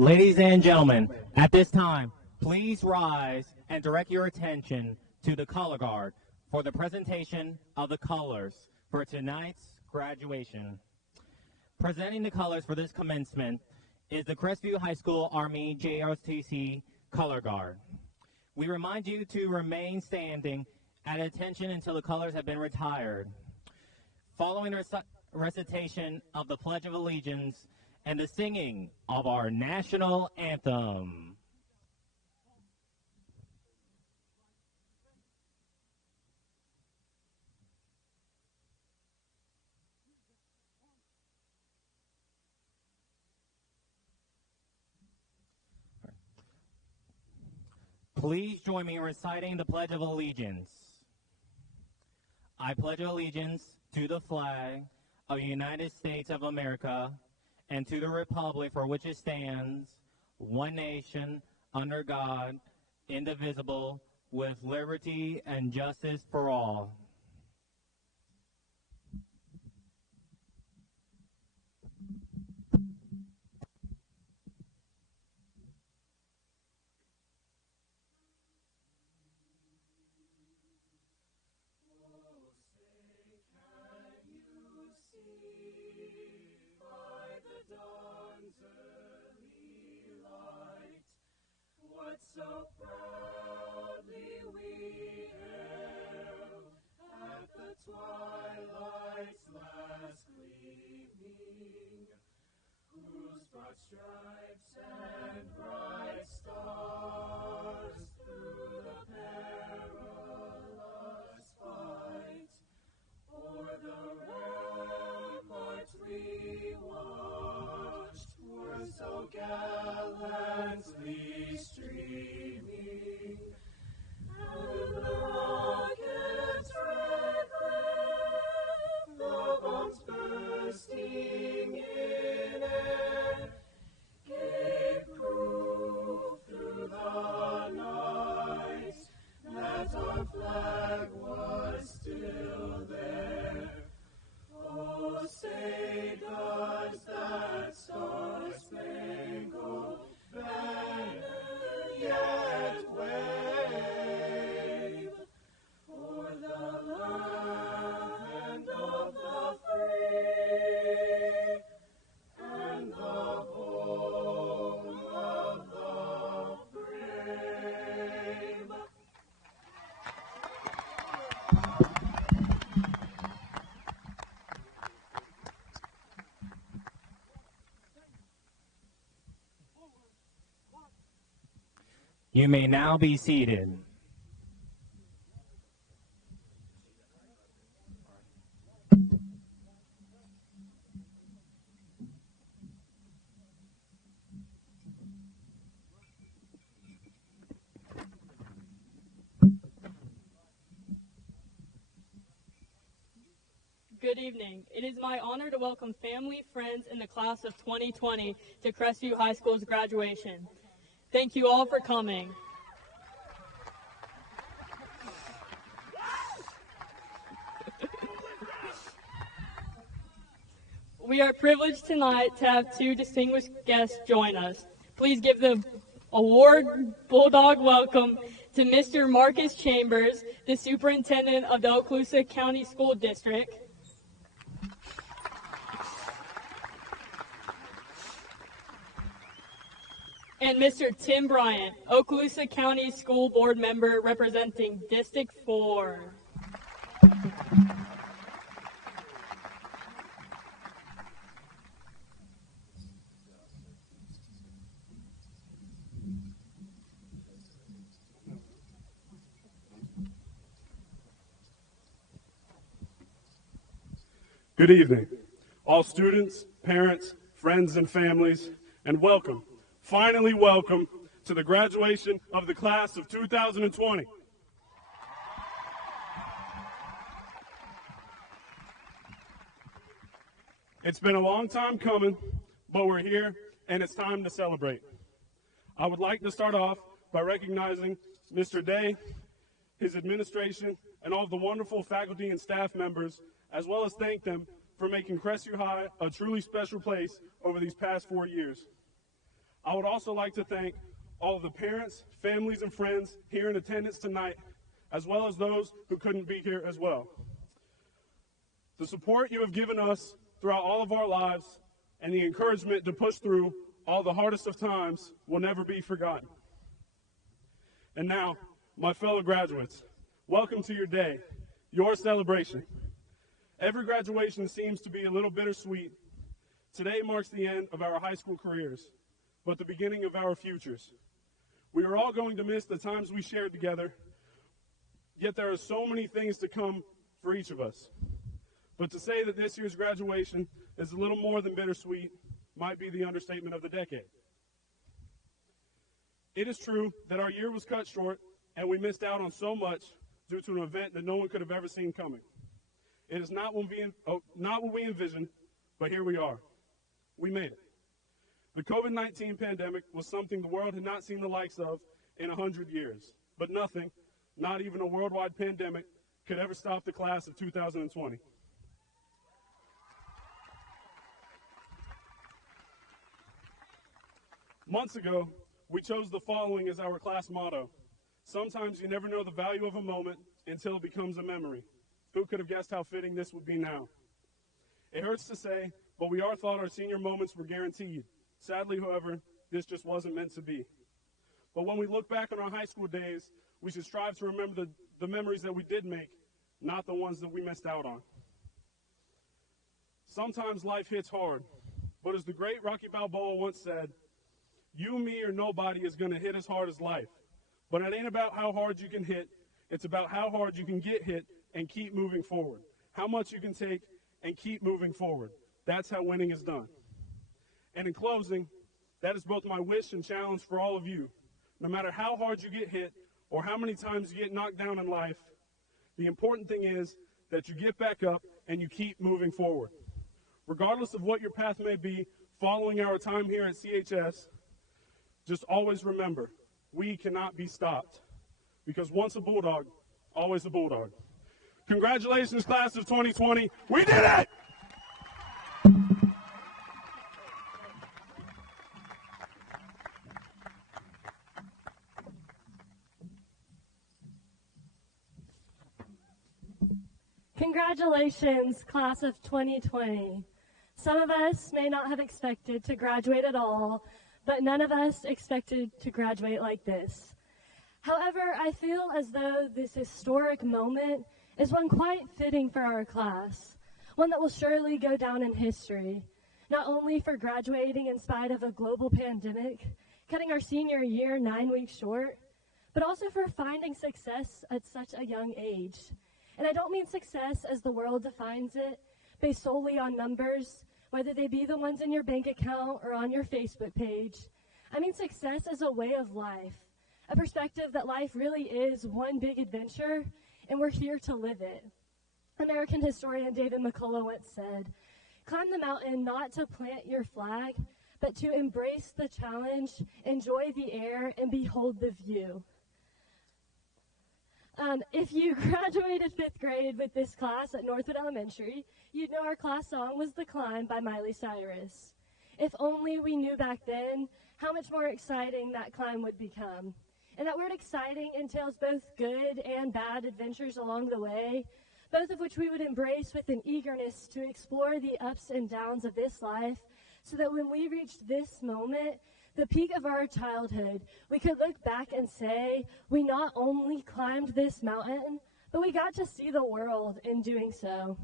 Ladies and gentlemen, at this time, please rise and direct your attention to the color guard for the presentation of the colors for tonight's graduation. Presenting the colors for this commencement is the Crestview High School Army JROTC Color Guard. We remind you to remain standing at attention until the colors have been retired. Following recitation of the Pledge of Allegiance and the singing of our national anthem. Please join me in reciting the Pledge of Allegiance. I pledge allegiance to the flag of the United States of America and to the republic for which it stands, one nation, under God, indivisible, with liberty and justice for all. So proudly we hail at the twilight's last gleaming, whose broad stripes and bright stars through the perilous fight o'er the ramparts we watched were so gallantly streaming, and the rocket's red glare, the bombs bursting in air, gave proof through the night that our flag was still there. Oh, say does that star-spangled banner yet wave o'er the land of the free and the home of the brave? You may now be seated. Good evening. It is my honor to welcome family, friends, and the class of 2020 to Crestview High School's graduation. Thank you all for coming. We are privileged tonight to have two distinguished guests join us. Please give the award bulldog welcome to Mr. Marcus Chambers, the superintendent of the Okaloosa County School District. And Mr. Tim Bryant, Okaloosa County School Board member representing District 4. Good evening, all students, parents, friends, and families, and welcome, finally welcome, to the graduation of the class of 2020. It's been a long time coming, but we're here, and it's time to celebrate. I would like to start off by recognizing Mr. Day, his administration, and all of the wonderful faculty and staff members, as well as thank them for making Crestview High a truly special place over these past 4 years. I would also like to thank all of the parents, families, and friends here in attendance tonight, as well as those who couldn't be here as well. The support you have given us throughout all of our lives and the encouragement to push through all the hardest of times will never be forgotten. And now, my fellow graduates, welcome to your day, your celebration. Every graduation seems to be a little bittersweet. Today marks the end of our high school careers, but the beginning of our futures. We are all going to miss the times we shared together, yet there are so many things to come for each of us. But to say that this year's graduation is a little more than bittersweet might be the understatement of the decade. It is true that our year was cut short and we missed out on so much due to an event that no one could have ever seen coming. It is not what we envisioned, but here we are. We made it. The COVID-19 pandemic was something the world had not seen the likes of in 100 years, but nothing, not even a worldwide pandemic, could ever stop the class of 2020. Months ago, we chose the following as our class motto: sometimes you never know the value of a moment until it becomes a memory. Who could have guessed how fitting this would be now? It hurts to say, but we all thought our senior moments were guaranteed. Sadly, however, this just wasn't meant to be. But when we look back on our high school days, we should strive to remember the memories that we did make, not the ones that we missed out on. Sometimes life hits hard, but as the great Rocky Balboa once said, you, me, or nobody is going to hit as hard as life. But it ain't about how hard you can hit. It's about how hard you can get hit and keep moving forward. How much you can take and keep moving forward. That's how winning is done. And in closing, that is both my wish and challenge for all of you. No matter how hard you get hit or how many times you get knocked down in life, the important thing is that you get back up and you keep moving forward. Regardless of what your path may be following our time here at CHS, just always remember, we cannot be stopped. Because once a Bulldog, always a Bulldog. Congratulations, class of 2020. We did it! Congratulations, class of 2020. Some of us may not have expected to graduate at all, but none of us expected to graduate like this. However, I feel as though this historic moment is one quite fitting for our class, one that will surely go down in history, not only for graduating in spite of a global pandemic, cutting our senior year 9 weeks short, but also for finding success at such a young age. And I don't mean success as the world defines it, based solely on numbers, whether they be the ones in your bank account or on your Facebook page. I mean success as a way of life, a perspective that life really is one big adventure, and we're here to live it. American historian David McCullough once said, "Climb the mountain not to plant your flag, but to embrace the challenge, enjoy the air, and behold the view." If you graduated 5th grade with this class at Northwood Elementary, you'd know our class song was "The Climb" by Miley Cyrus. If only we knew back then how much more exciting that climb would become. And that word exciting entails both good and bad adventures along the way, both of which we would embrace with an eagerness to explore the ups and downs of this life, so that when we reached this moment, the peak of our childhood, we could look back and say, we not only climbed this mountain, but we got to see the world in doing so.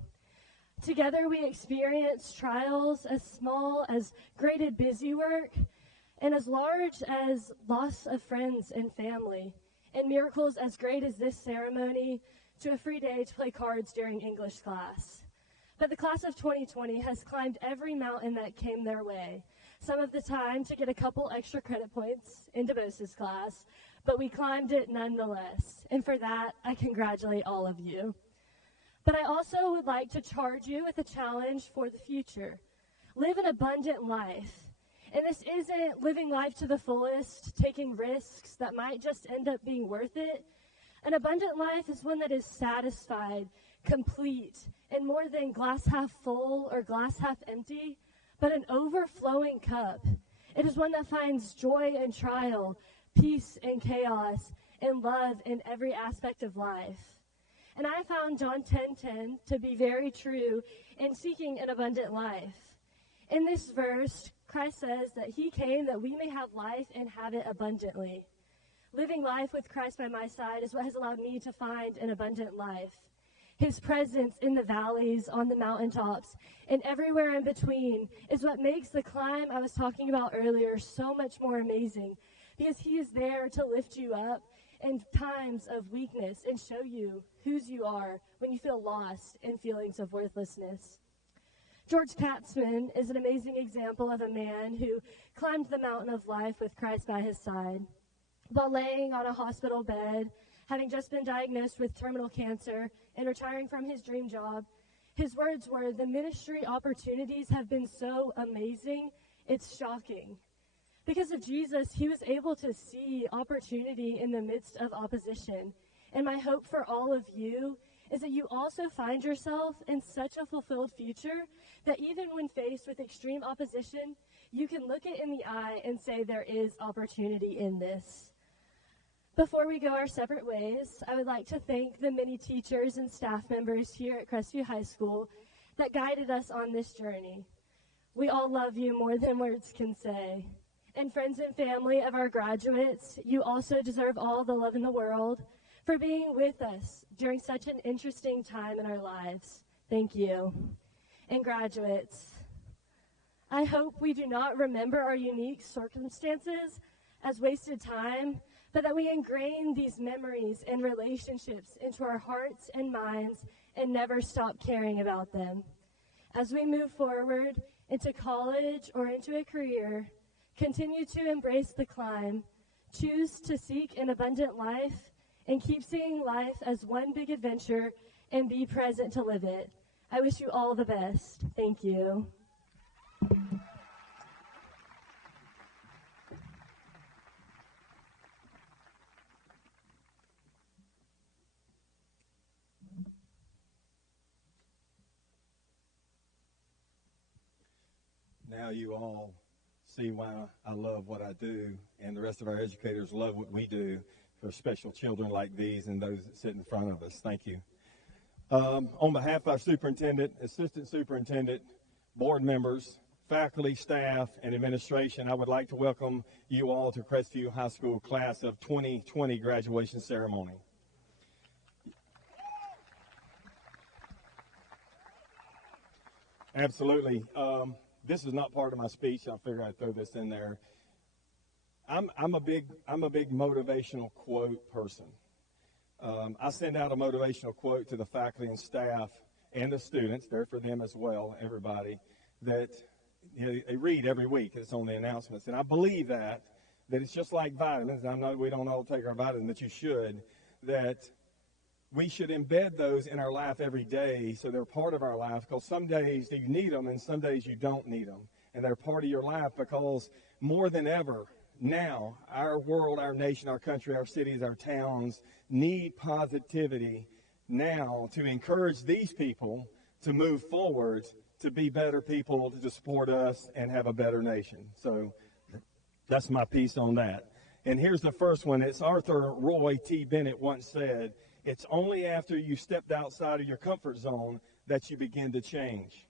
Together we experienced trials as small as graded busy work, and as large as loss of friends and family, and miracles as great as this ceremony to a free day to play cards during English class. But the class of 2020 has climbed every mountain that came their way, some of the time to get a couple extra credit points in DeBose's class, but we climbed it nonetheless, and for that, I congratulate all of you. But I also would like to charge you with a challenge for the future. Live an abundant life. And this isn't living life to the fullest, taking risks that might just end up being worth it. An abundant life is one that is satisfied, complete, and more than glass half full or glass half empty, but an overflowing cup. It is one that finds joy in trial, peace in chaos, and love in every aspect of life. And I found John 10:10 to be very true in seeking an abundant life. In this verse, Christ says that he came that we may have life and have it abundantly. Living life with Christ by my side is what has allowed me to find an abundant life. His presence in the valleys, on the mountaintops, and everywhere in between is what makes the climb I was talking about earlier so much more amazing, because he is there to lift you up in times of weakness and show you whose you are when you feel lost in feelings of worthlessness. George Katzman is an amazing example of a man who climbed the mountain of life with Christ by his side. While laying on a hospital bed, having just been diagnosed with terminal cancer and retiring from his dream job, his words were, "The ministry opportunities have been so amazing, it's shocking." Because of Jesus, he was able to see opportunity in the midst of opposition. And my hope for all of you is that you also find yourself in such a fulfilled future that even when faced with extreme opposition, you can look it in the eye and say there is opportunity in this. Before we go our separate ways, I would like to thank the many teachers and staff members here at Crestview High School that guided us on this journey. We all love you more than words can say. And friends and family of our graduates, you also deserve all the love in the world for being with us during such an interesting time in our lives. Thank you. And graduates, I hope we do not remember our unique circumstances as wasted time, but that we ingrain these memories and relationships into our hearts and minds and never stop caring about them. As we move forward into college or into a career, continue to embrace the climb, choose to seek an abundant life, and keep seeing life as one big adventure and be present to live it. I wish you all the best. Thank you. Now you all see why I love what I do, and the rest of our educators love what we do for special children like these and those that sit in front of us. Thank you. On behalf of our superintendent, assistant superintendent, board members, faculty, staff, and administration, I would like to welcome you all to Crestview High School class of 2020 graduation ceremony. Absolutely. This is not part of my speech. I figured I'd throw this in there. I'm a big motivational quote person. I send out a motivational quote to the faculty and staff and the students, there for them as well, everybody, that they read every week. It's on the announcements. And I believe that it's just like vitamins. I know we don't all take our vitamins, but you should, that we should embed those in our life every day so they're part of our life, because some days you need them and some days you don't need them. And they're part of your life because more than ever now, our world, our nation, our country, our cities, our towns need positivity now to encourage these people to move forward, to be better people, to support us and have a better nation. So that's my piece on that. And here's the first one. It's Arthur Roy T. Bennett once said, "It's only after you stepped outside of your comfort zone that you begin to change,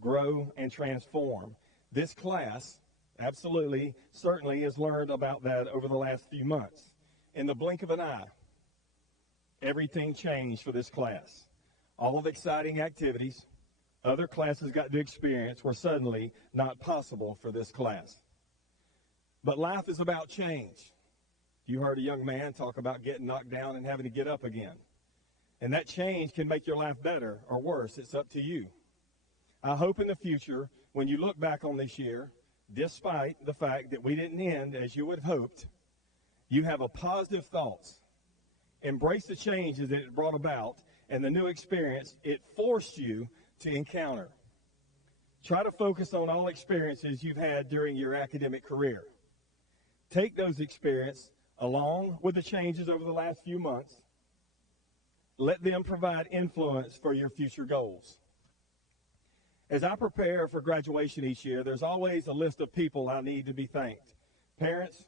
grow, and transform." This class absolutely, certainly has learned about that over the last few months. In the blink of an eye, everything changed for this class. All of the exciting activities other classes got to experience were suddenly not possible for this class. But life is about change. You heard a young man talk about getting knocked down and having to get up again. And that change can make your life better or worse. It's up to you. I hope in the future, when you look back on this year, despite the fact that we didn't end as you would have hoped, you have a positive thoughts. Embrace the changes that it brought about and the new experience it forced you to encounter. Try to focus on all experiences you've had during your academic career. Take those experiences along with the changes over the last few months. Let them provide influence for your future goals. As I prepare for graduation each year, there's always a list of people I need to be thanked. Parents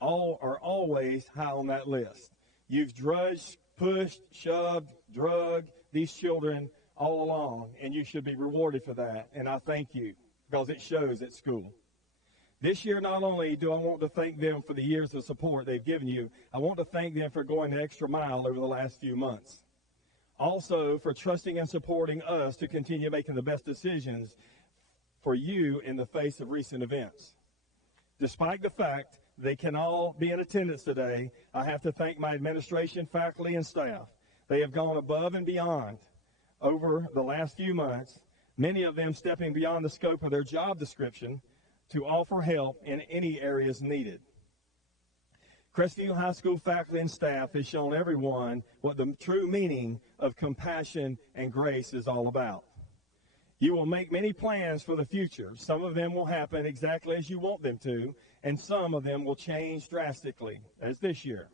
all are always high on that list. You've drudged, pushed, shoved, drugged these children all along, and you should be rewarded for that. And I thank you because it shows at school. This year, not only do I want to thank them for the years of support they've given you, I want to thank them for going the extra mile over the last few months. Also, for trusting and supporting us to continue making the best decisions for you in the face of recent events. Despite the fact they can all be in attendance today, I have to thank my administration, faculty, and staff. They have gone above and beyond over the last few months, many of them stepping beyond the scope of their job description to offer help in any areas needed. Crestview High School faculty and staff has shown everyone what the true meaning of compassion and grace is all about. You will make many plans for the future. Some of them will happen exactly as you want them to, and some of them will change drastically, as this year.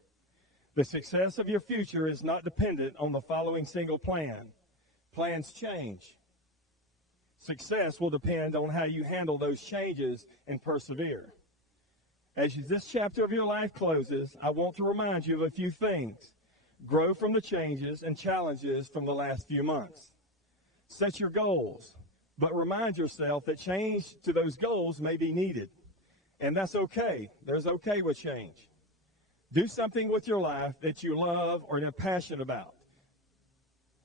The success of your future is not dependent on the following single plan. Plans change. Success will depend on how you handle those changes and persevere. As this chapter of your life closes, I want to remind you of a few things. Grow from the changes and challenges from the last few months. Set your goals, but remind yourself that change to those goals may be needed. And that's okay. There's okay with change. Do something with your life that you love or are passionate about.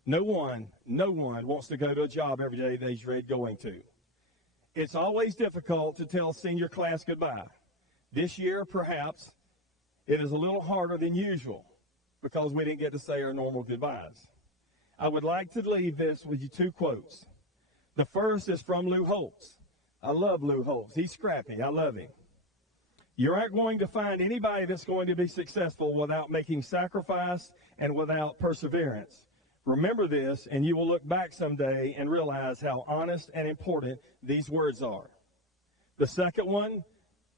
No one wants to go to a job every day they dread going to. It's always difficult to tell senior class goodbye. This year, perhaps, it is a little harder than usual because we didn't get to say our normal goodbyes. I would like to leave this with you two quotes. The first is from Lou Holtz. I love Lou Holtz. He's scrappy. I love him. You aren't going to find anybody that's going to be successful without making sacrifice and without perseverance. Remember this, and you will look back someday and realize how honest and important these words are. The second one,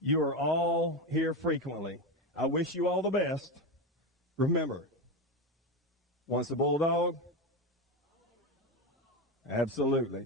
you are all here frequently. I wish you all the best. Remember, once a bulldog, absolutely.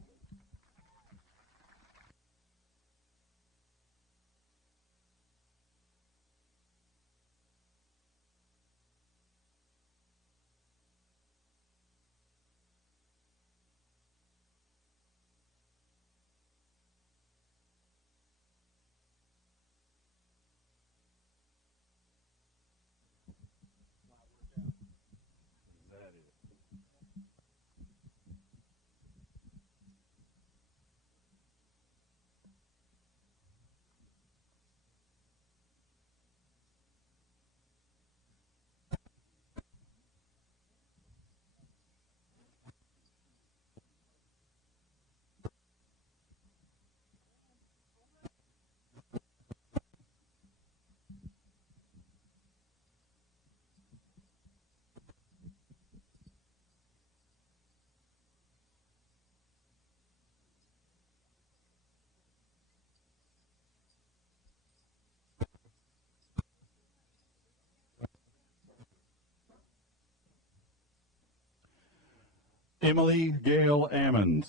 Emily Gail Ammons.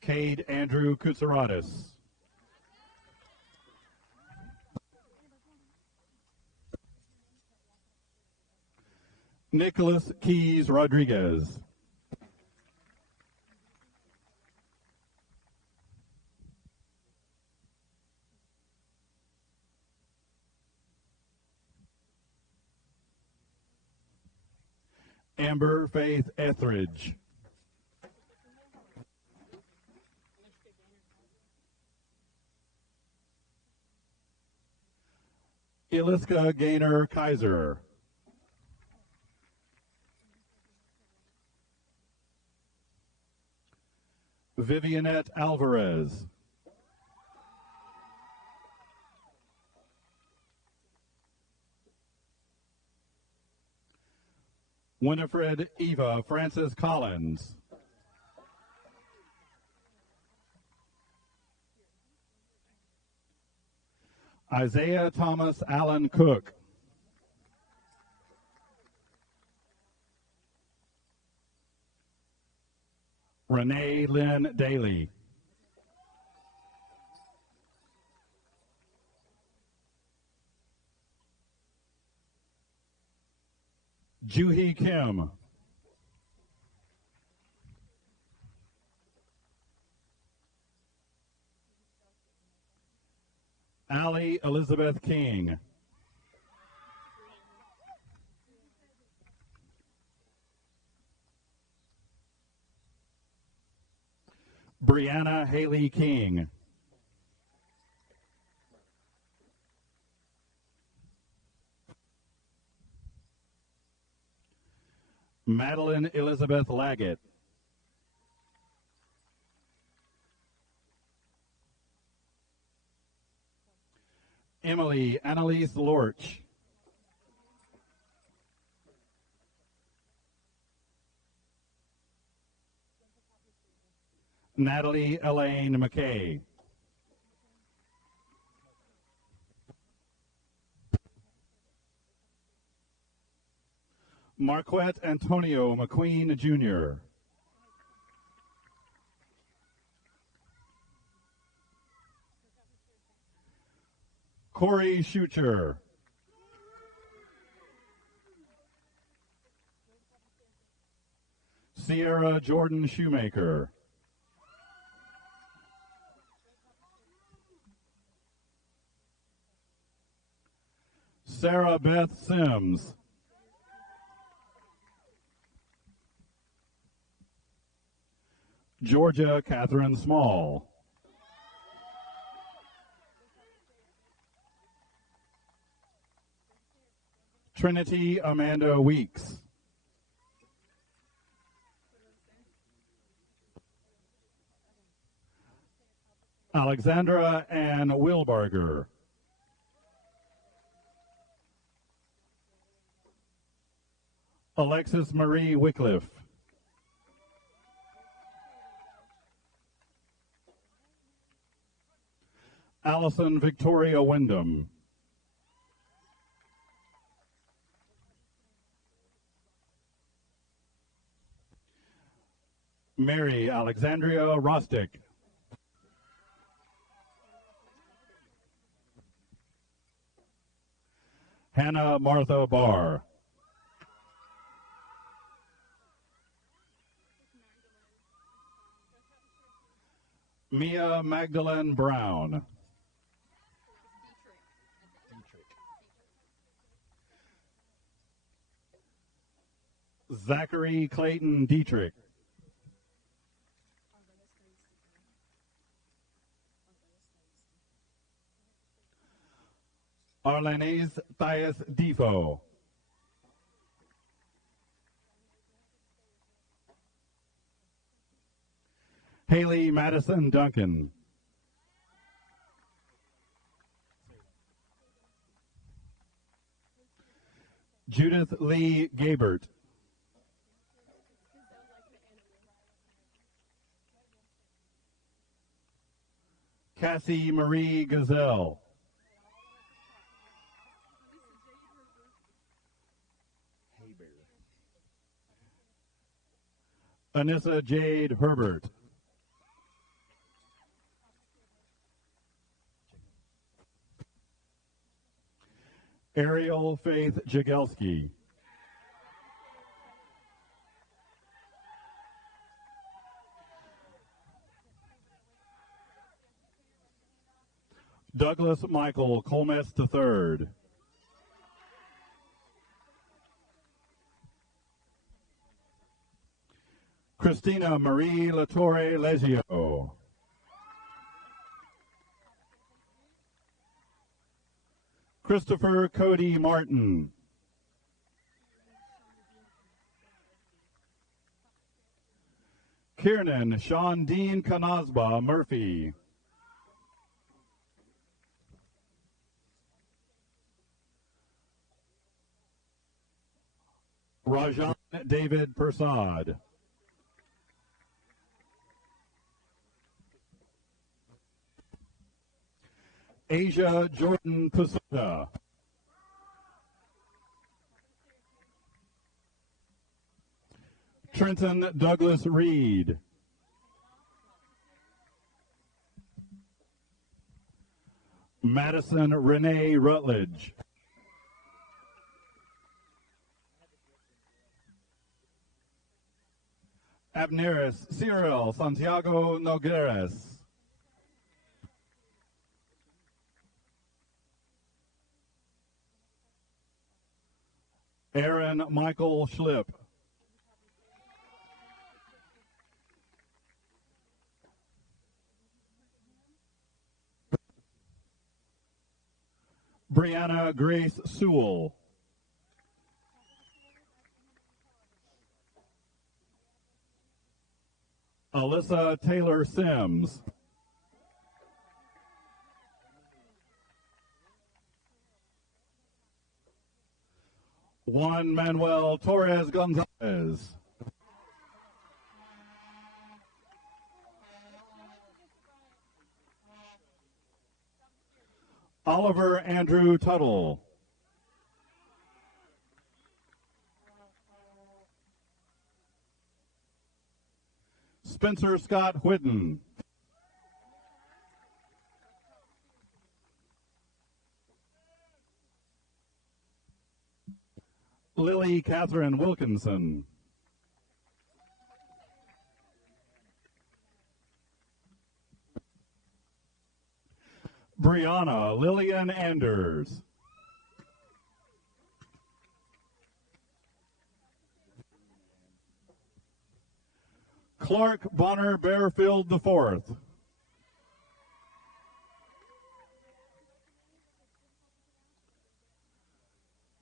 Cade Andrew Kutsaratis. Nicholas Keys Rodriguez. Amber Faith Etheridge. Iliska Gaynor Kaiser. Vivianette Alvarez. Winifred Eva Francis Collins. Isaiah Thomas Allen Cook. Renee Lynn Daly. Juhee Kim. Allie Elizabeth King. Brianna Haley King. Madeline Elizabeth Laggett. Emily Annalise Lorch. Natalie Elaine McKay. Marquette Antonio McQueen Jr. Corey Schucher. Sierra Jordan Shoemaker. Sarah Beth Sims. Georgia Catherine Small. Trinity Amanda Weeks. Alexandra Ann Wilbarger. Alexis Marie Wycliffe. Allison Victoria Wyndham. Mary Alexandria Rostick. Hannah Martha Barr. Mia Magdalene Brown. Zachary Clayton Dietrich. Arlenaise Thias Defo. Haley Madison Duncan. Judith Lee Gabert. Cassie Marie Gazelle. Anissa Jade Herbert. Ariel Faith Jagelski. Douglas Michael Colmes III. Christina Marie Latorre Legio. Christopher Cody Martin. Kiernan Sean Dean Kanazba Murphy. Rajan David Persad. Asia Jordan Pasota. Trenton Douglas Reed. Madison Renee Rutledge. Abneris Cyril Santiago Nogueras. Aaron Michael Schlip. Brianna Grace Sewell. Alyssa Taylor Sims. Juan Manuel Torres Gonzalez. Oliver Andrew Tuttle. Spencer Scott Whitten. Lily Catherine Wilkinson. Brianna Lillian Anders. Clark Bonner Bearfield IV.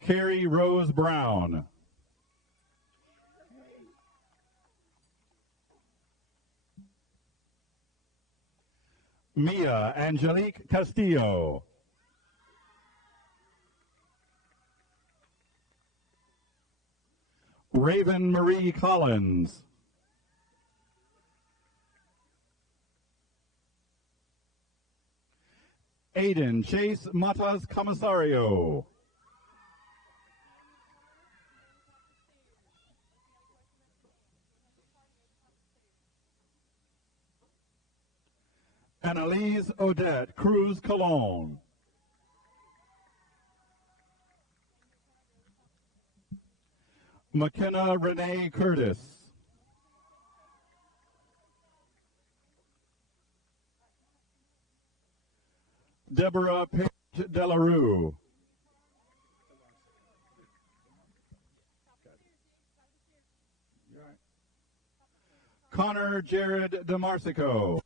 Carrie Rose Brown. Mia Angelique Castillo. Raven Marie Collins. Aiden Chase Matas Comisario. Annalise Odette Cruz Colon. McKenna Renee Curtis. Deborah Page Delarue. Connor Jared DeMarsico.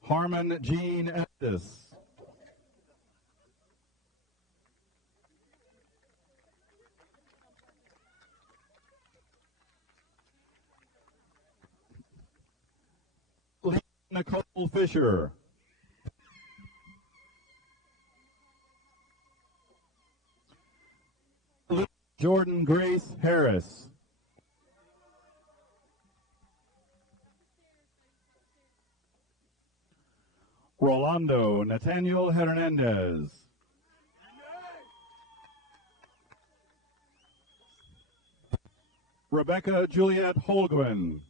Harmon Jean Estes. Nicole Fisher. Jordan Grace Harris. Rolando Nathaniel Hernandez. Rebecca Juliet Holguin.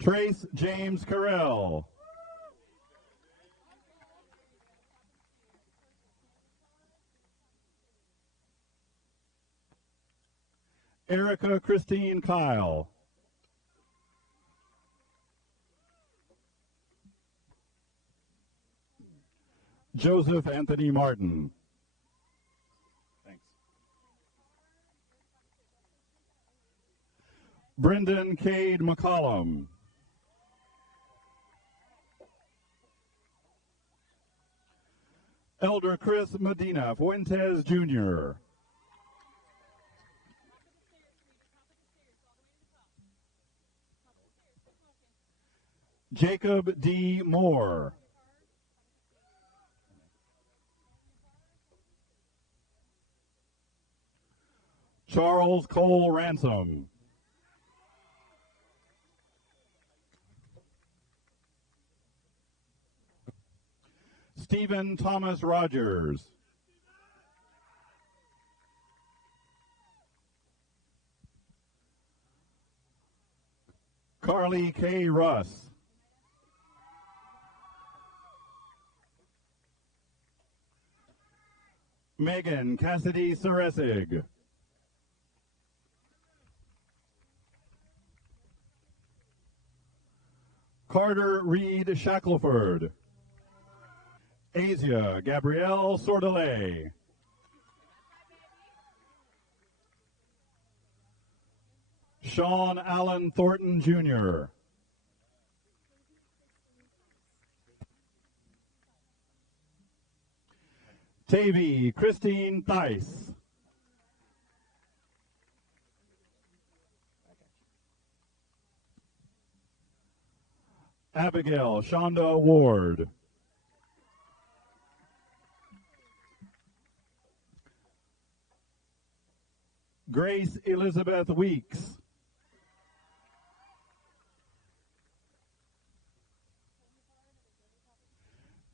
Trace James Carell. Erica Christine Kyle. Joseph Anthony Martin. Thanks. Brendan Cade McCollum. Elder Chris Medina Fuentes Jr. Jacob D. Moore. Charles Cole Ransom. Stephen Thomas Rogers. Carly K. Russ. Megan Cassidy Saresig. Carter Reed Shackelford. Asia Gabrielle Sordelay. Sean Allen Thornton, Jr. Tavy Christine Thice. Abigail Shonda Ward. Grace Elizabeth Weeks.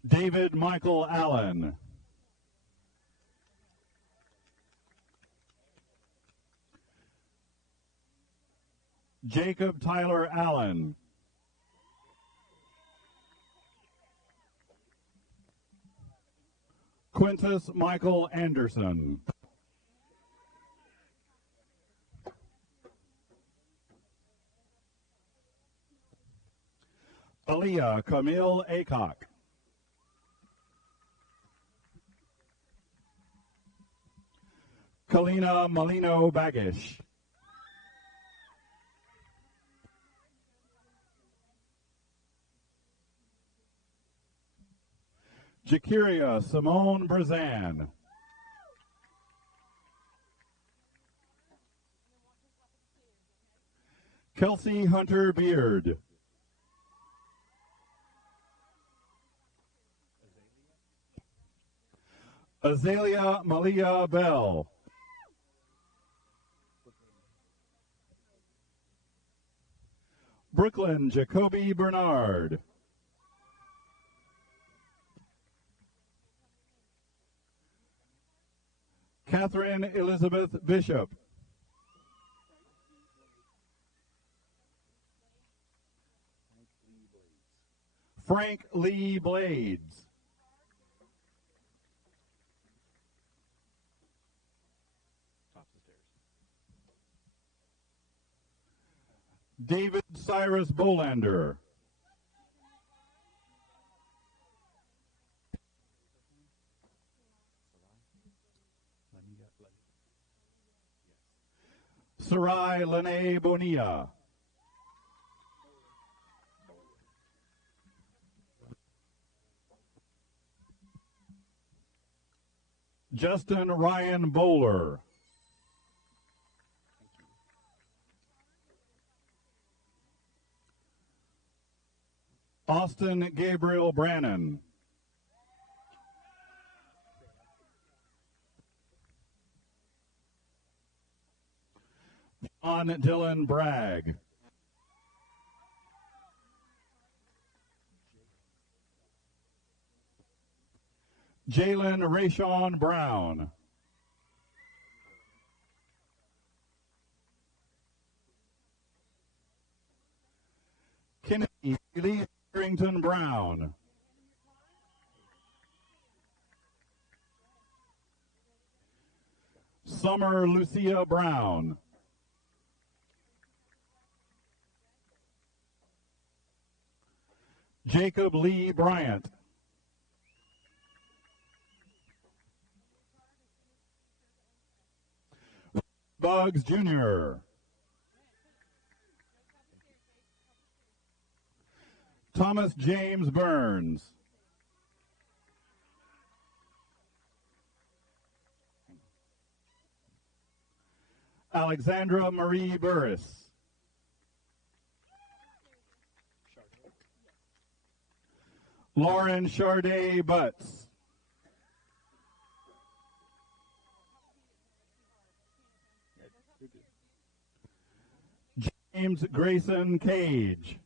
David Michael Allen. Jacob Tyler Allen. Quintus Michael Anderson. Aaliyah Camille Acock. Kalina Molino Bagish. Jakiria Simone Brazan. Kelsey Hunter Beard. Azalea Malia Bell. Brooklyn Jacoby Bernard. Catherine Elizabeth Bishop. Frank Lee Blades. David Cyrus Bolander. Sarai Lene Bonilla. Justin Ryan Bowler. Austin Gabriel Brannon. John Dylan Bragg. Jalen Rayshawn Brown. Kennedy Lee Harrington Brown. Summer Lucia Brown. Jacob Lee Bryant. Bugs Jr. Thomas James Burns. Alexandra Marie Burris. Lauren Charday Butts. James Grayson Cage.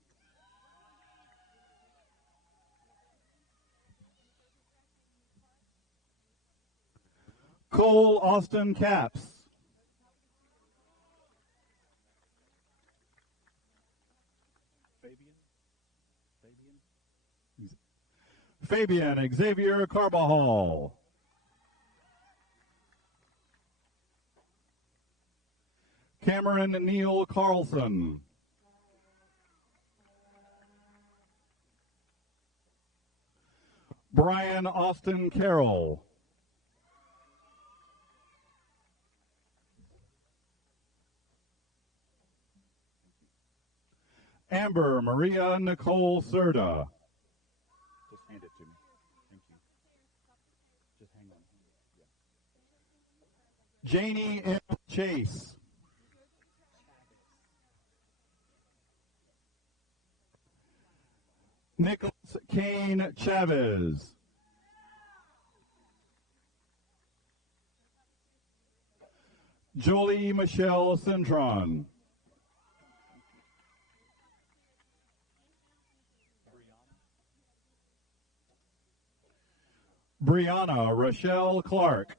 Cole Austin Caps. Fabian Xavier Carbajal. Cameron Neil Carlson. Brian Austin Carroll. Amber Maria Nicole Serda. Just hand it to me. Thank you. Just hang on. Janie M. Chase. Nicholas Kane Chavez. Jolie Michelle Cintron. Brianna Rochelle Clark.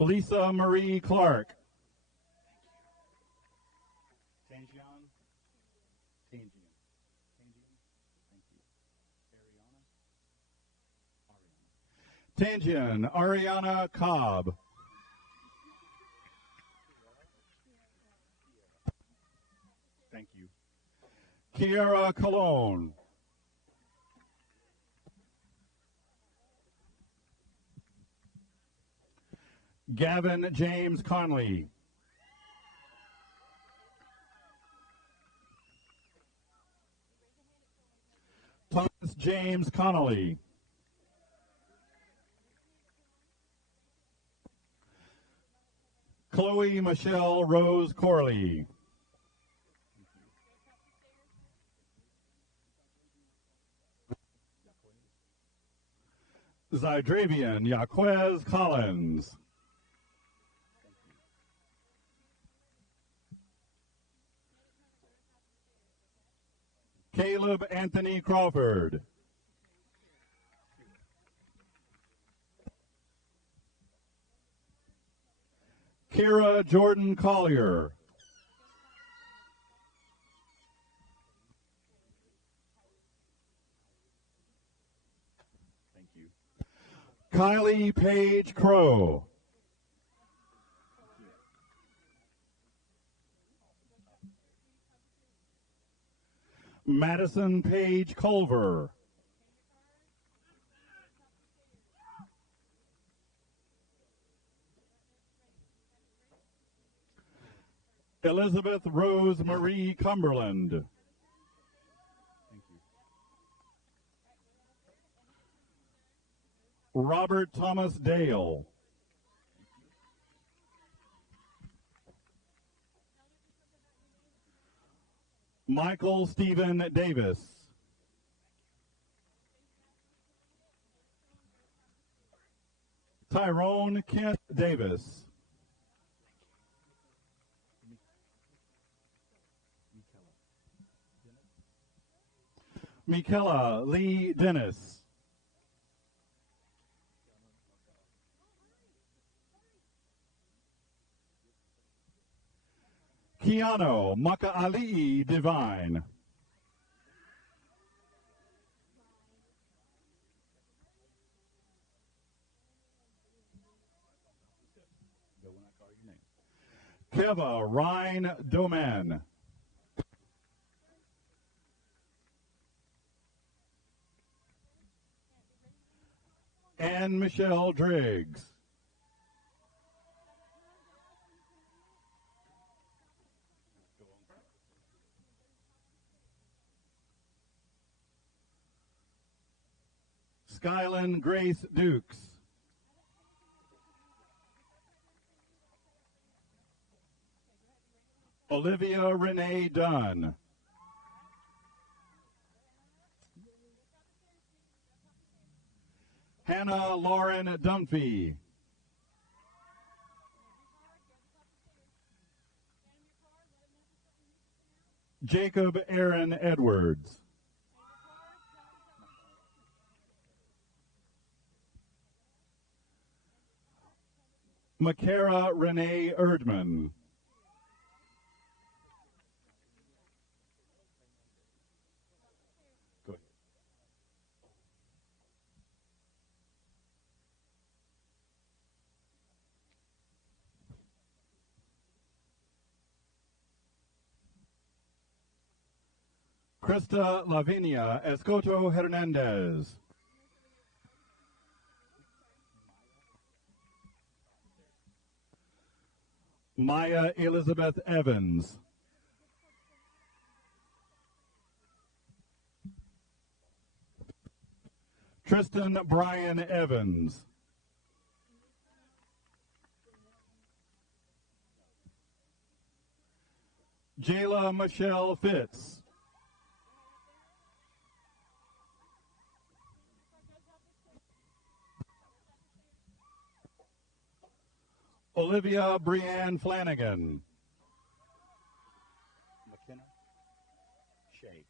Lisa Marie Clark. Tangian. Thank you. Tangian Ariana Cobb. Thank you. Kiara Cologne. Gavin James Conley. Thomas James Connolly. Chloe Michelle Rose Corley. Zydravian Yaquez Collins. Caleb Anthony Crawford. Kira Jordan Collier. Thank you. Kylie Page Crow. Madison Page Culver. Elizabeth Rose Marie Cumberland. Thank you. Robert Thomas Dale. Michael Stephen Davis. Tyrone Kent Davis. Michaela Lee Dennis. Keanu Makaali Divine. Go when I call your name. Keva Ryan Doman. Anne Michelle Driggs. Skyland Grace Dukes. Olivia Renee Dunn. Hannah Lauren Dunphy. Jacob Aaron Edwards. Makara Renee Erdman. Go ahead. Krista Lavinia Escoto Hernandez. Maya Elizabeth Evans. Tristan Brian Evans. Jayla Michelle Fitz. Olivia Brianne Flanagan. McKenna Shea.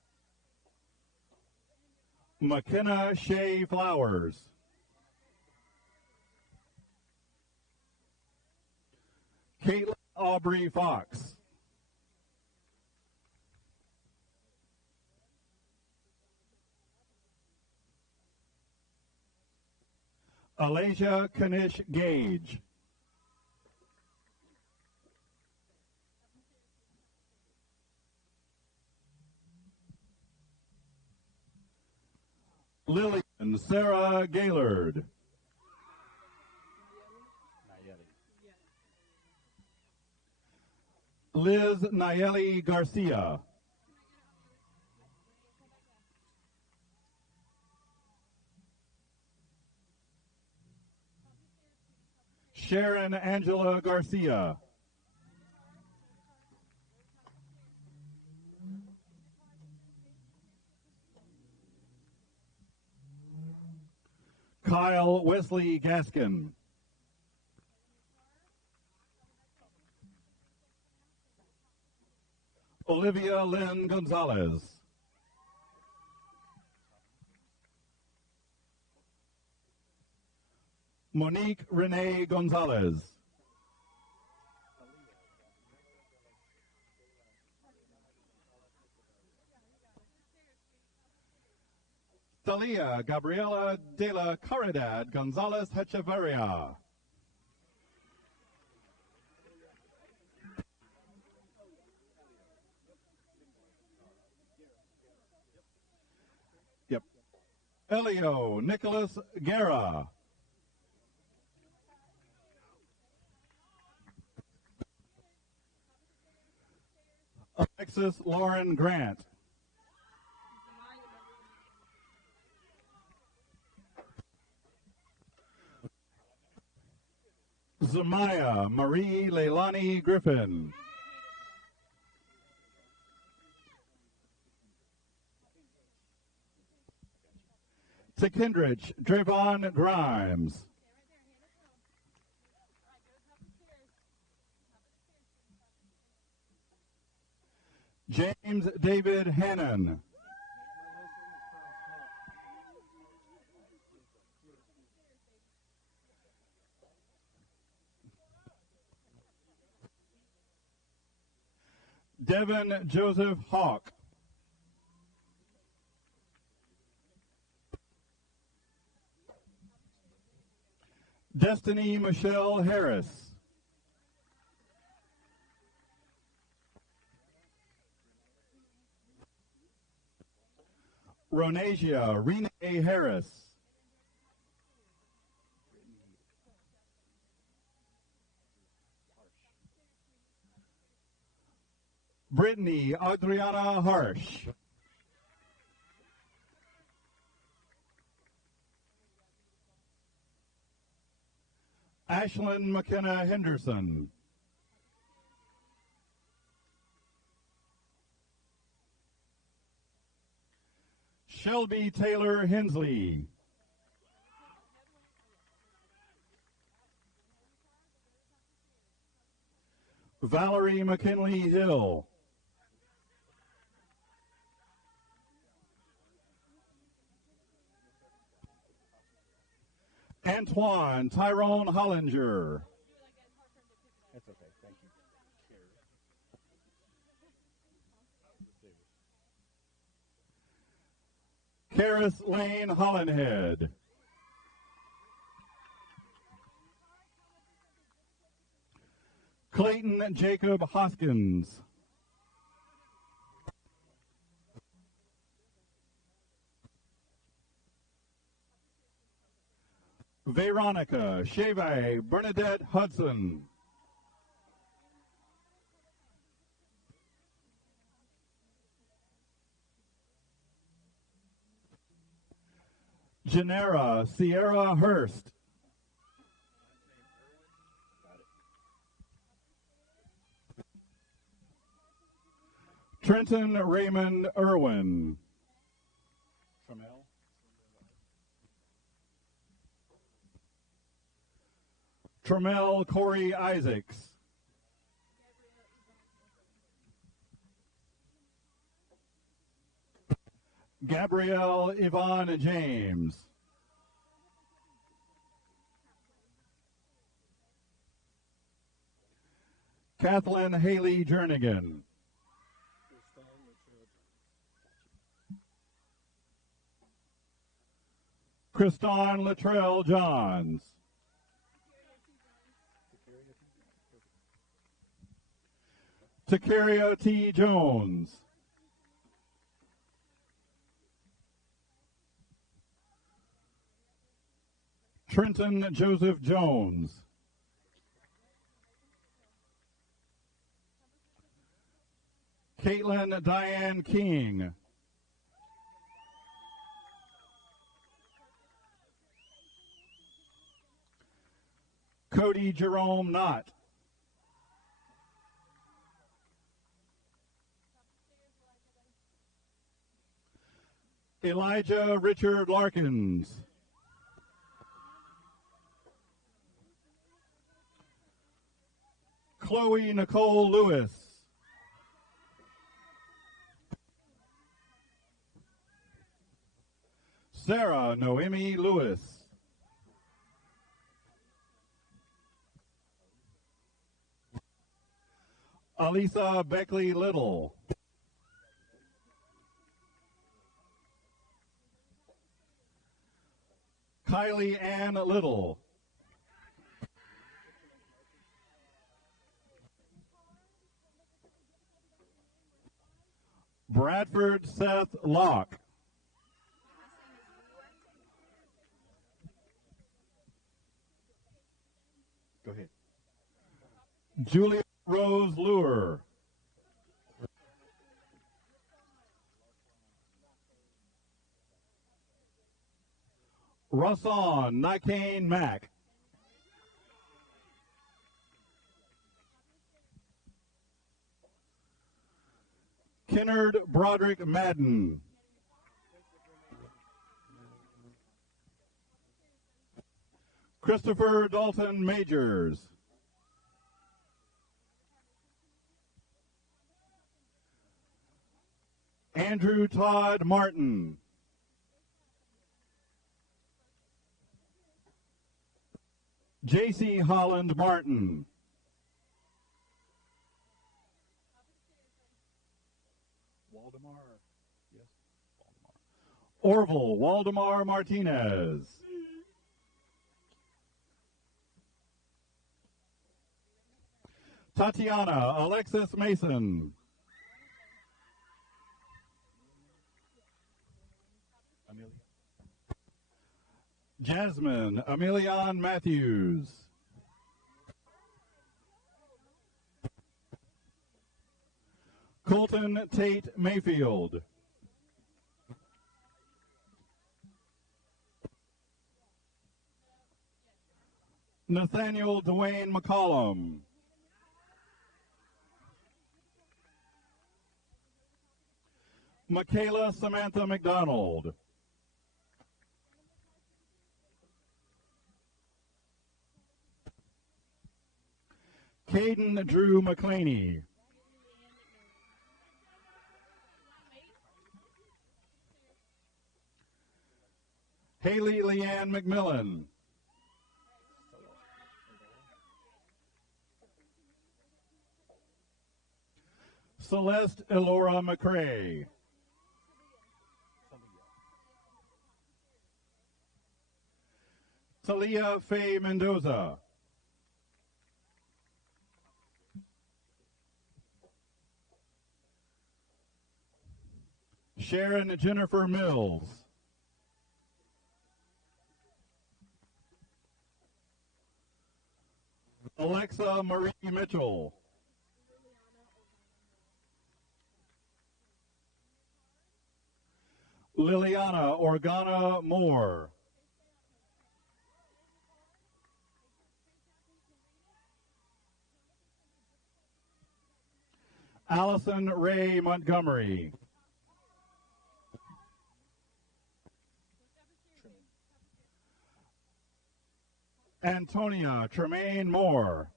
McKenna Shea Flowers. Caitlin Aubrey Fox. Alasia Kanish Gage. Lillian Sarah Gaylord. Liz Nayeli Garcia. Sharon Angela Garcia. Kyle Wesley Gaskin. Olivia Lynn Gonzalez. Monique Renee Gonzalez. Thalia Gabriela de la Caridad Gonzalez Hecheverria. Yep. Elio Nicholas Guerra. Alexis Lauren Grant. Zamaya Marie Leilani Griffin. Tekindrich Drevon Grimes. James David Hannon. Devin Joseph Hawk. Destiny Michelle Harris. Ronasia Renee Harris. Brittany Adriana Harsh. Ashlyn McKenna Henderson. Shelby Taylor Hensley. Valerie McKinley Hill. Antoine Tyrone Hollinger. That's okay. Thank you. Karis Lane Hollenhead. Clayton Jacob Hoskins. Veronica Cheve Bernadette Hudson. Janera Sierra Hurst. Trenton Raymond Irwin. Tremel Corey Isaacs. Gabrielle Yvonne James. Kathleen Haley Jernigan. Kriston Latrell Johns. Takaria T. Jones. Trenton Joseph Jones. Caitlin Diane King. Cody Jerome Knott. Elijah Richard Larkins. Chloe Nicole Lewis. Sarah Noemi Lewis. Alisa Beckley Little. Kylie Ann Little. Bradford Seth Locke. Go ahead. Julia Rose Lure. Russon Nikane Mack. Kennard Broderick Madden. Christopher Dalton Majors. Andrew Todd Martin. J.C. Holland Martin. Waldemar. Yes. Orville Waldemar Martinez. Tatiana Alexis Mason. Amelia. Jasmine Emilion Matthews. Colton Tate Mayfield. Nathaniel Dwayne McCollum. Michaela Samantha McDonald. Caden Drew McClaney. Haley Leanne McMillan. Celeste Elora McCrae. Talia Faye Mendoza. Sharon Jennifer Mills. Alexa Marie Mitchell. Liliana Organa Moore. Allison Ray Montgomery. Antonia Tremaine Moore.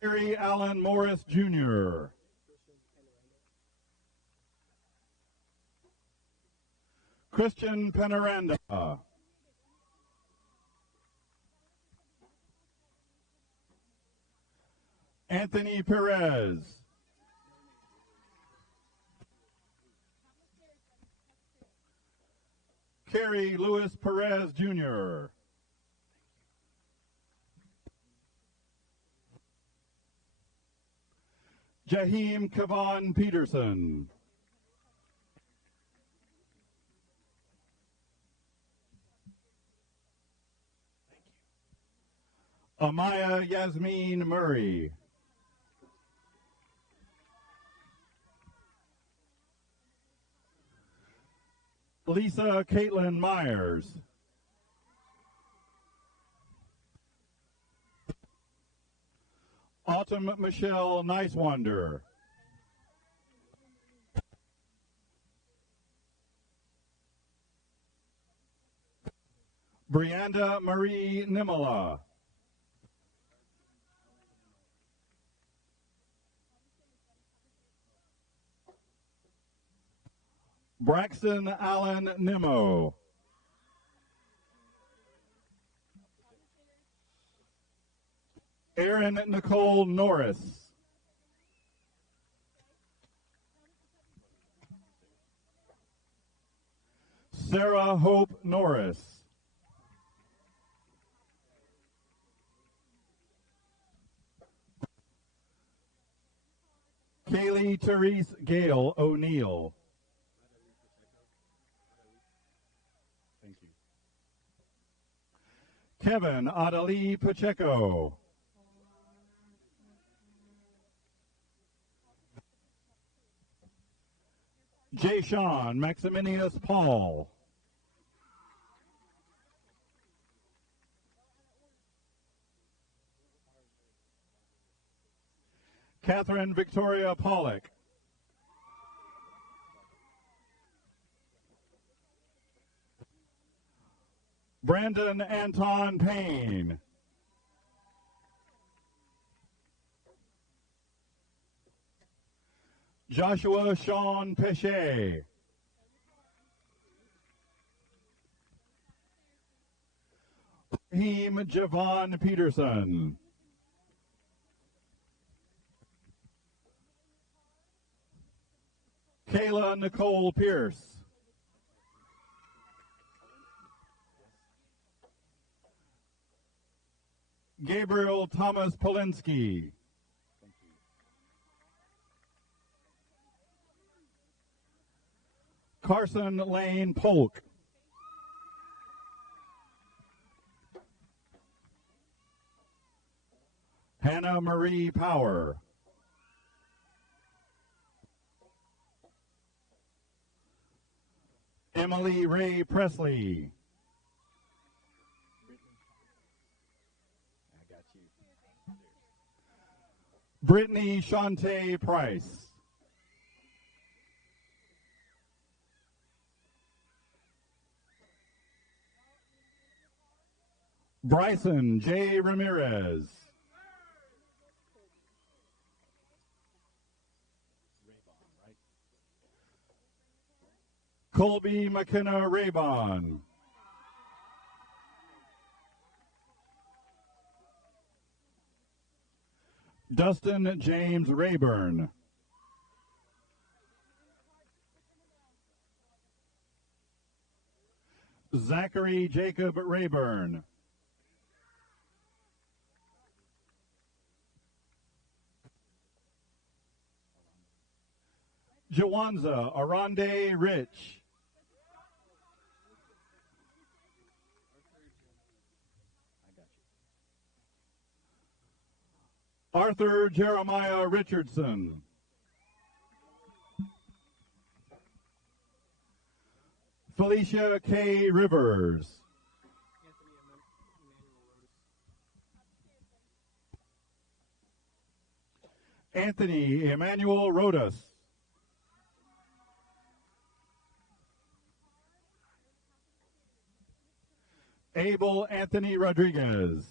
Barry Allen Morris Jr. Christian Penaranda. Anthony Perez. Kerry Lewis Perez Jr. Jaheim Kavan Peterson. Amaya Yasmin Murray. Lisa Caitlin Myers. Autumn Michelle Nicewander. Brianda Marie Nimala. Braxton Allen Nimmo. Erin Nicole Norris. Sarah Hope Norris. Kaylee Therese Gale O'Neill. Thank you. Kevin Adali Pacheco. Jay-Sean Maximinius Paul. Catherine Victoria Pollock. Brandon Anton Payne. Joshua Sean Pesce. Raheem Javon Peterson. Kayla Nicole Pierce. Gabriel Thomas Polinsky. Carson Lane Polk. Hannah Marie Power. Emily Ray Presley. I got you. Brittany Shantae Price. Bryson J. Ramirez. Colby McKenna Raybon. Dustin James Rayburn. Zachary Jacob Rayburn. Jawanza Aronde Rich. Arthur Jeremiah Richardson. Felicia K. Rivers. Anthony Emmanuel Rodas. Abel Anthony Rodriguez.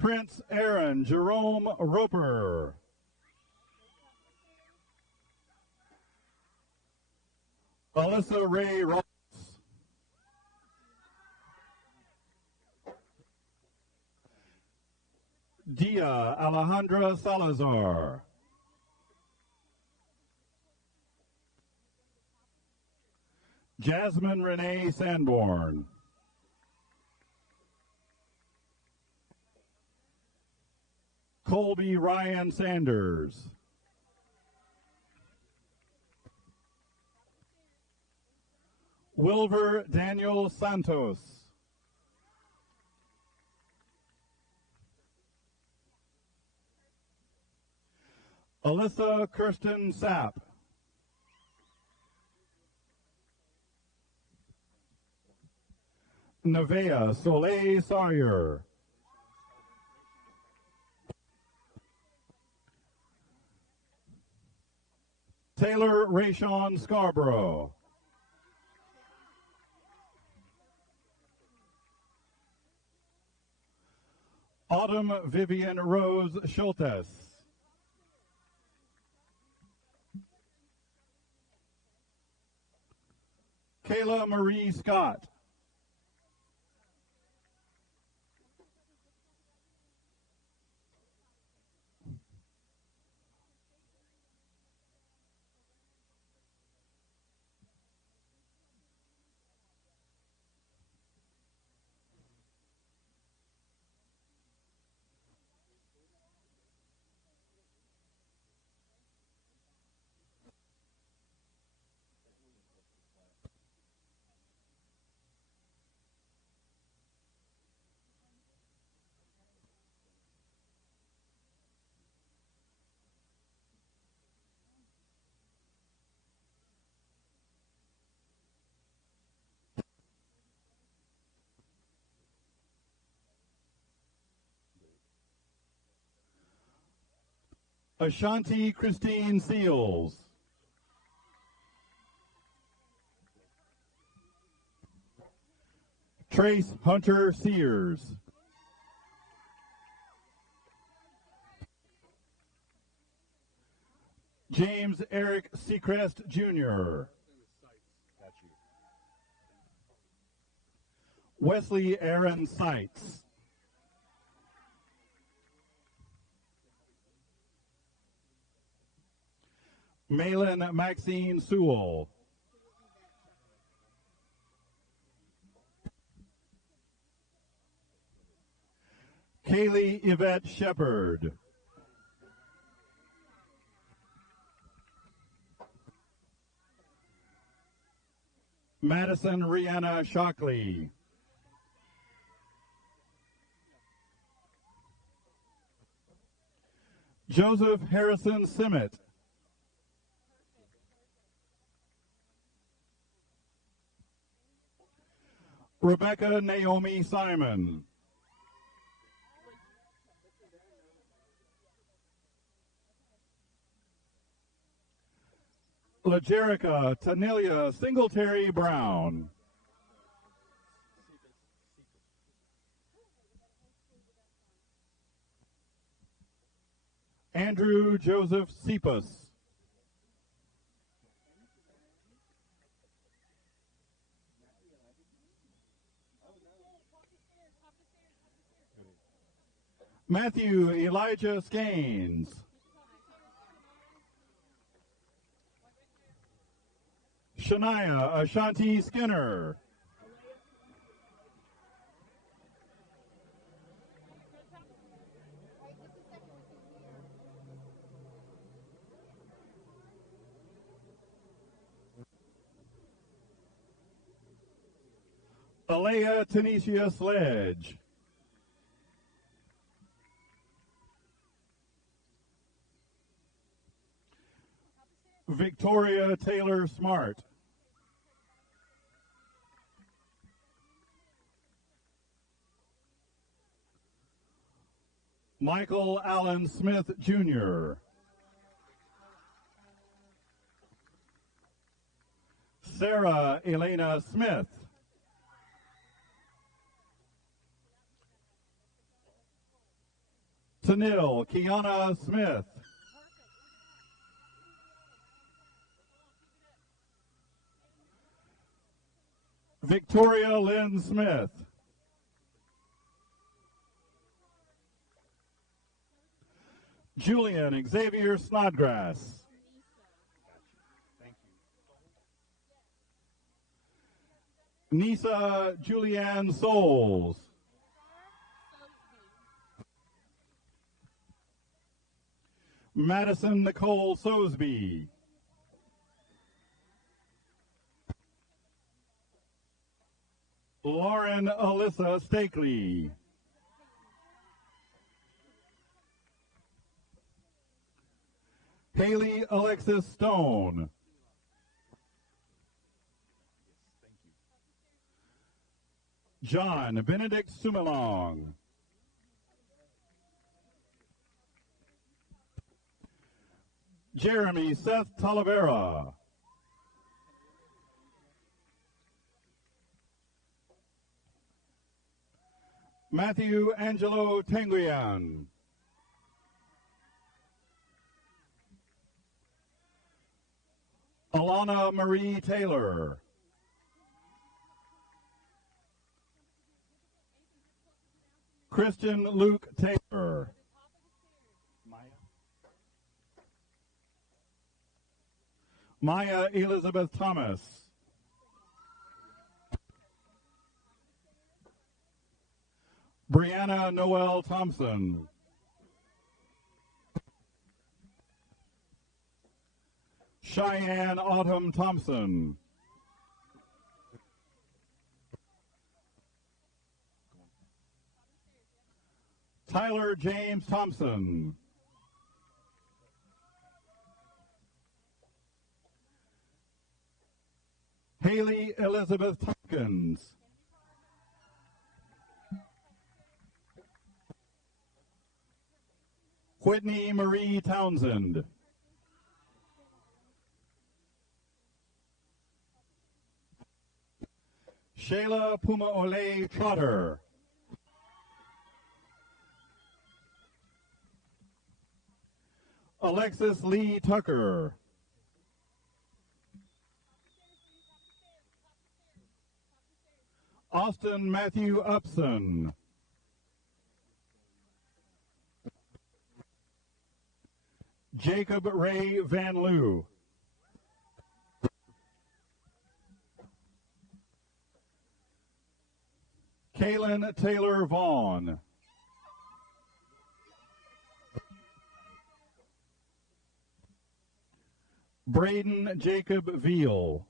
Prince Aaron Jerome Roper. Alyssa Ray Ross. Dia Alejandra Salazar. Jasmine Renee Sanborn. Colby Ryan Sanders. Wilver Daniel Santos. Alyssa Kirsten Sapp. Nevaeh Soleil Sawyer. Taylor Rayshawn Scarborough. Autumn Vivian Rose Schultes. Kayla Marie Scott. Ashanti Christine Seals. Trace Hunter Sears. James Eric Seacrest Jr. Wesley Aaron Seitz. Malin Maxine Sewell. Kaylee Yvette Shepard. Madison Rihanna Shockley. Joseph Harrison Simmet. Rebecca Naomi Simon. LaJerica Tanilia Singletary Brown. Andrew Joseph Cepas. Matthew Elijah Scaines. Shania Ashanti Skinner. Alea Tanisha Sledge. Victoria Taylor Smart. Michael Allen Smith, Jr. Sarah Elena Smith. Tanil Kiana Smith. Victoria Lynn Smith. Julian Xavier Snodgrass. Thank you. Nisa Julianne Souls. Madison Nicole Sosby. Lauren Alyssa Stakely. Haley Alexis Stone. John Benedict Sumilong. Jeremy Seth Talavera. Matthew Angelo Tanguyan. Alana Marie Taylor. Christian Luke Taylor. Maya Elizabeth Thomas. Brianna Noel Thompson. Cheyenne Autumn Thompson. Tyler James Thompson. Haley Elizabeth Tompkins. Whitney Marie Townsend. Shayla Pumaole Trotter. Alexis Lee Tucker. Austin Matthew Upson. Jacob Ray Van Loo. Kaylin Taylor Vaughn. Braden Jacob Veal.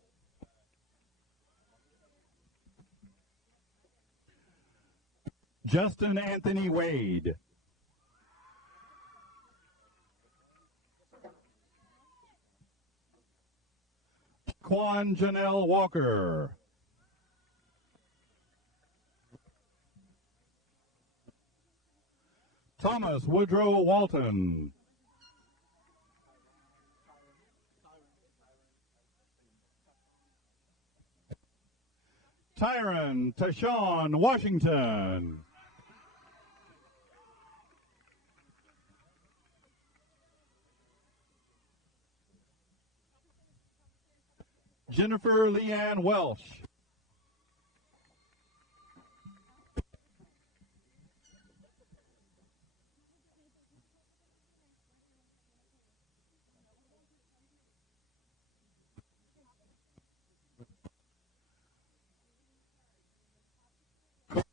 Justin Anthony Wade. Quan Janelle Walker. Thomas Woodrow Walton. Tyron Tashawn Washington. Jennifer Leanne Welsh.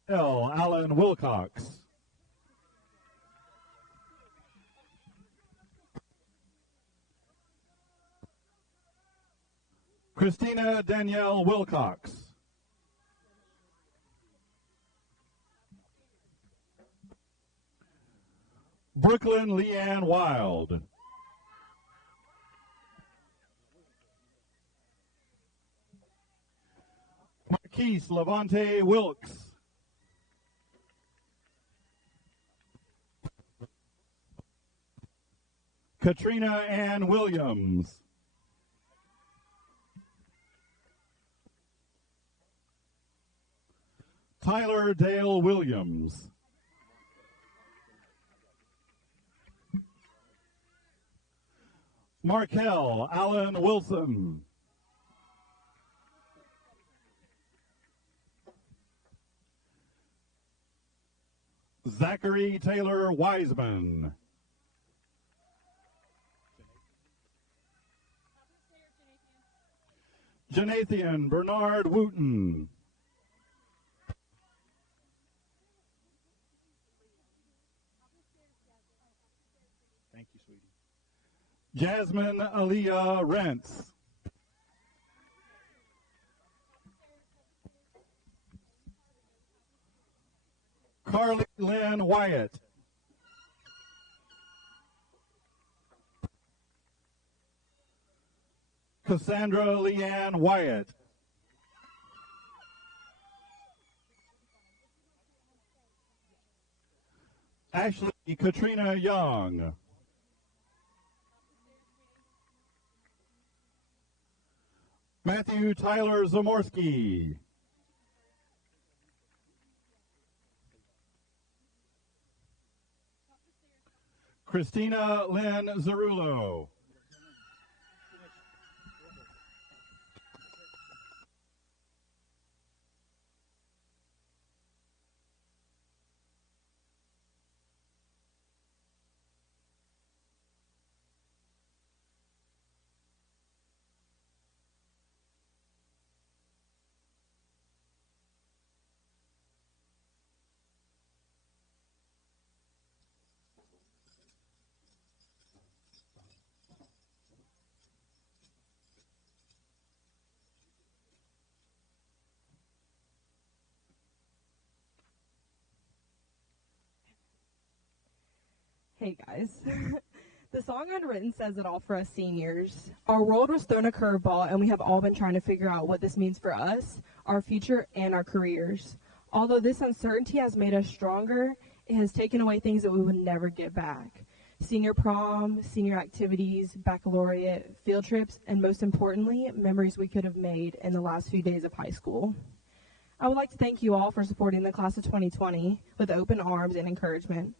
L. Alan Wilcox. Christina Danielle Wilcox. Brooklyn Leanne Wild. Marquise Levante Wilkes. Katrina Ann Williams. Tyler Dale Williams. Markel Allen Wilson. Zachary Taylor Wiseman. Janathan Bernard Wooten. Thank you, sweetie. Jasmine Aaliyah Rentz. Carly Lynn Wyatt. Cassandra Leanne Wyatt. Ashley Katrina Young. Matthew Tyler Zamorski. Christina Lynn Zarullo. Hey guys. The song Unwritten says it all for us seniors. Our world was thrown a curveball and we have all been trying to figure out what this means for us, our future, and our careers. Although this uncertainty has made us stronger, it has taken away things that we would never get back. Senior prom, senior activities, baccalaureate, field trips, and most importantly, memories we could have made in the last few days of high school. I would like to thank you all for supporting the class of 2020 with open arms and encouragement.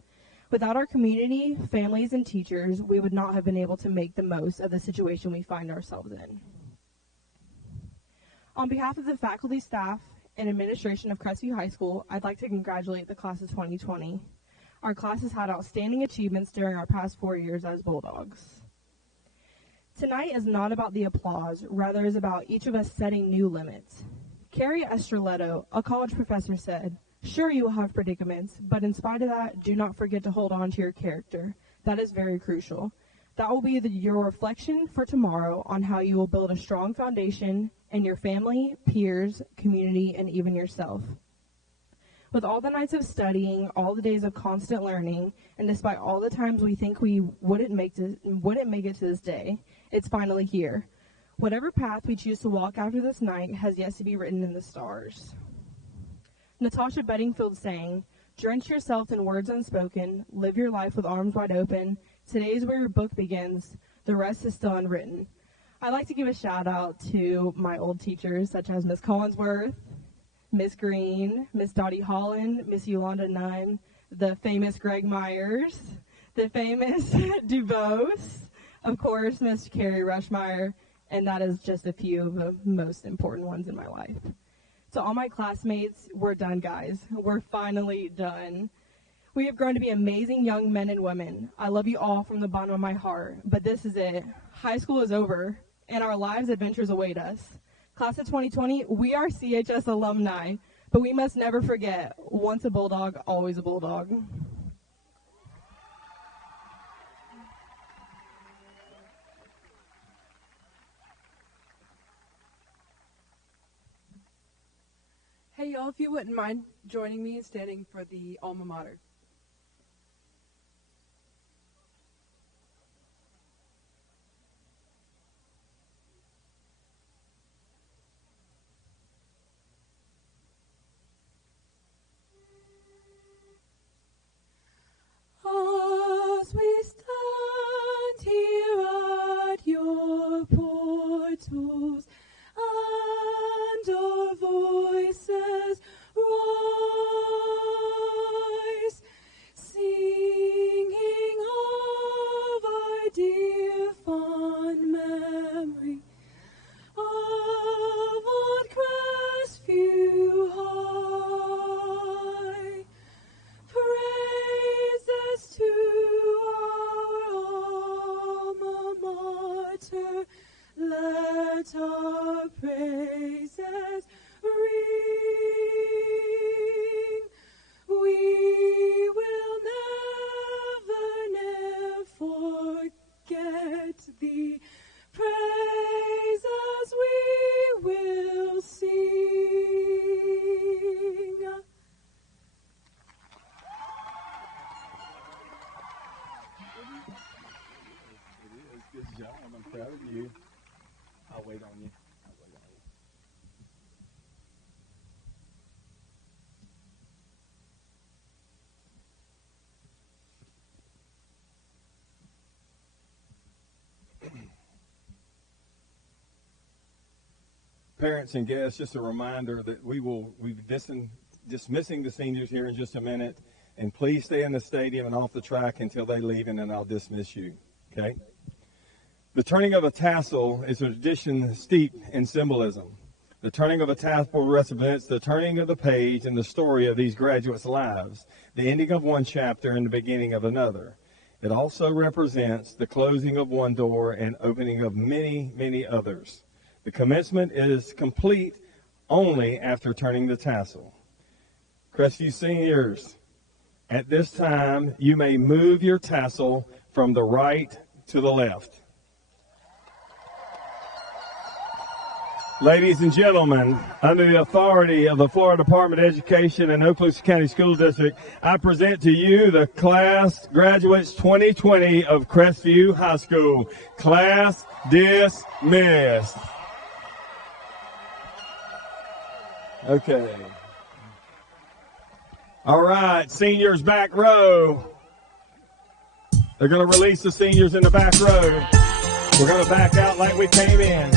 Without our community, families, and teachers, we would not have been able to make the most of the situation we find ourselves in. On behalf of the faculty, staff, and administration of Crestview High School, I'd like to congratulate the class of 2020. Our class has had outstanding achievements during our past 4 years as Bulldogs. Tonight is not about the applause, rather is about each of us setting new limits. Carrie Estrelletto, a college professor, said, "Sure, you will have predicaments, but in spite of that, do not forget to hold on to your character. That is very crucial. That will be your reflection for tomorrow on how you will build a strong foundation in your family, peers, community, and even yourself." With all the nights of studying, all the days of constant learning, and despite all the times we think we wouldn't make it to this day, it's finally here. Whatever path we choose to walk after this night has yet to be written in the stars. Natasha Bedingfield sang, "Drench yourself in words unspoken, live your life with arms wide open. Today is where your book begins, the rest is still unwritten." I'd like to give a shout out to my old teachers, such as Miss Collinsworth, Miss Green, Miss Dottie Holland, Miss Yolanda Nunn, the famous Greg Myers, the famous DuBose, of course, Miss Carrie Rushmeyer, and that is just a few of the most important ones in my life. To all my classmates, we're done, guys. We're finally done. We have grown to be amazing young men and women. I love you all from the bottom of my heart, but this is it. High school is over, and our lives' adventures await us. Class of 2020, we are CHS alumni. But we must never forget, once a Bulldog, always a Bulldog. Hey y'all, if you wouldn't mind joining me in standing for the Alma Mater. As we stand here at your portals, and our voices rise, singing of our dear fond memory of old Crestview High. Praises to our alma mater, let our praises ring. We will never forget the praises we will sing. It is. Good job. I'm proud of you. I'll wait on you. Parents and guests, just a reminder that we'll be dismissing the seniors here in just a minute. And please stay in the stadium and off the track until they leave, and then I'll dismiss you. Okay? The turning of a tassel is a tradition steeped in symbolism. The turning of a tassel represents the turning of the page in the story of these graduates' lives, the ending of one chapter and the beginning of another. It also represents the closing of one door and opening of many, many others. The commencement is complete only after turning the tassel. Crestview seniors, at this time, you may move your tassel from the right to the left. Ladies and gentlemen, under the authority of the Florida Department of Education and Okaloosa County School District, I present to you the class graduates 2020 of Crestview High School. Class dismissed. Okay. All right, seniors back row. They're going to release the seniors in the back row. We're going to back out like we came in.